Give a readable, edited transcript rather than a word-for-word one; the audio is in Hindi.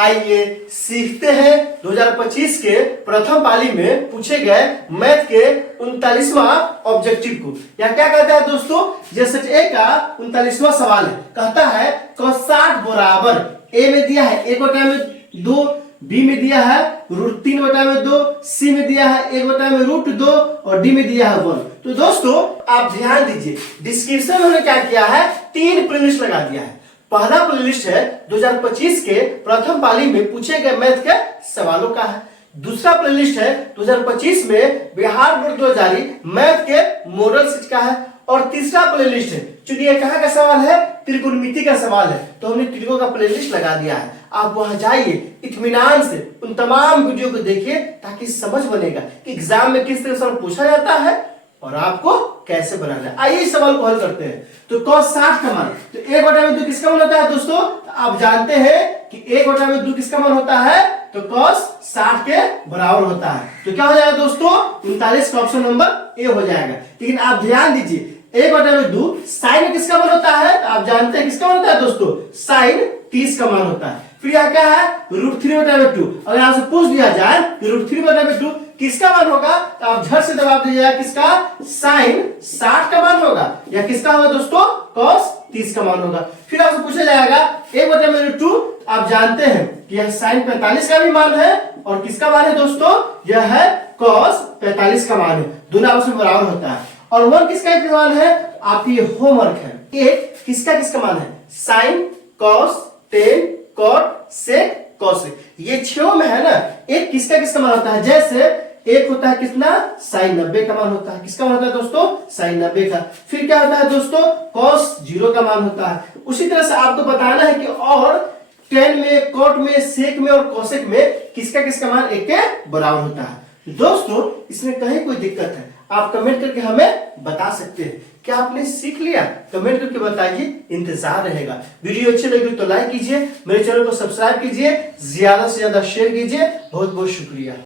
आइए सीखते हैं 2025 के प्रथम पाली में पूछे गए मैथ के 39वां ऑब्जेक्टिव को। या क्या कहता है दोस्तों, जैसे ए का 39वां सवाल है, कहता है cos 60 बराबर ए में दिया है 1/2, बी में दिया है √3/2, सी में दिया है 1/√2 और डी में दिया है 1। तो दोस्तों आप ध्यान दीजिए, डिस्क्रिप्शन में हमने क्या किया है, 3 प्लेलिस्ट लगा दिया है। पहला प्लेलिस्ट है 2025 के प्रथम पाली में पूछे गए मैथ के सवालों का है। दूसरा प्लेलिस्ट है 2025 में बिहार बोर्ड द्वारा जारी मैथ के मॉडल सीट का है। और तीसरा प्लेलिस्ट है, चूंकि ये कहाँ का सवाल है, त्रिकोणमिति का सवाल है, तो हमने त्रिकोण का प्लेलिस्ट लगा दिया है। आप वहां जाइए, इत्मीनान से उन तमाम वीडियो को देखिए ताकि समझ बनेगा कि एग्जाम में किस तरह से पूछा जाता है और आपको कैसे बनाना है। आइए इस सवाल को हल करते हैं। तो cos 60 का मान, तो 1/2 किसका मान होता है दोस्तों, तो आप जानते हैं कि 1/2 किसका मान होता है, तो cos 60 के बराबर होता है। तो क्या हो जाएगा दोस्तों, 39 का ऑप्शन नंबर ए हो जाएगा। लेकिन आप ध्यान दीजिए, 1/2 साइन किसका मान होता है, आप जानते हैं किसका मान होता है दोस्तों, साइन 30 का मान होता है। फिर यहाँ क्या है, √3/2। अगर आपसे पूछ दिया जाए √3/2 किसका मान होगा, तो आप झट से जवाब दीजिएगा किसका, साइन 60 का मान होगा, या किसका होगा दोस्तों, cos 30 का मान होगा। फिर आपसे पूछा जाएगा 1/2, आप जानते हैं कि यह साइन 45 का भी मान है और किसका मान है दोस्तों, यह है cos 45 का मान है। दोनों आपस में बराबर होता है। और 1 किसका एक मान है, आपकी ये होमवर्क है। एक किसका मान है, sign, cos, tan, cot, sec, cosec, ये 6 में है ना। एक किसका मान होता है, जैसे एक होता है कितना, साइन 90 का मान होता है। किसका मान होता है दोस्तों, साइन 90 का। फिर क्या होता है दोस्तों, cos 0 का मान होता है। उसी तरह से आपको बताना है कि और tan में, cot में, sec में और cosec में किसका मान एक के बराबर होता है। दोस्तों इसमें कहीं कोई दिक्कत है, आप कमेंट करके हमें बता सकते हैं। क्या आपने सीख लिया, कमेंट करके बताइए, इंतजार रहेगा। वीडियो अच्छी लगी तो लाइक कीजिए, मेरे चैनल को सब्सक्राइब कीजिए, ज्यादा से ज्यादा शेयर कीजिए। बहुत बहुत शुक्रिया।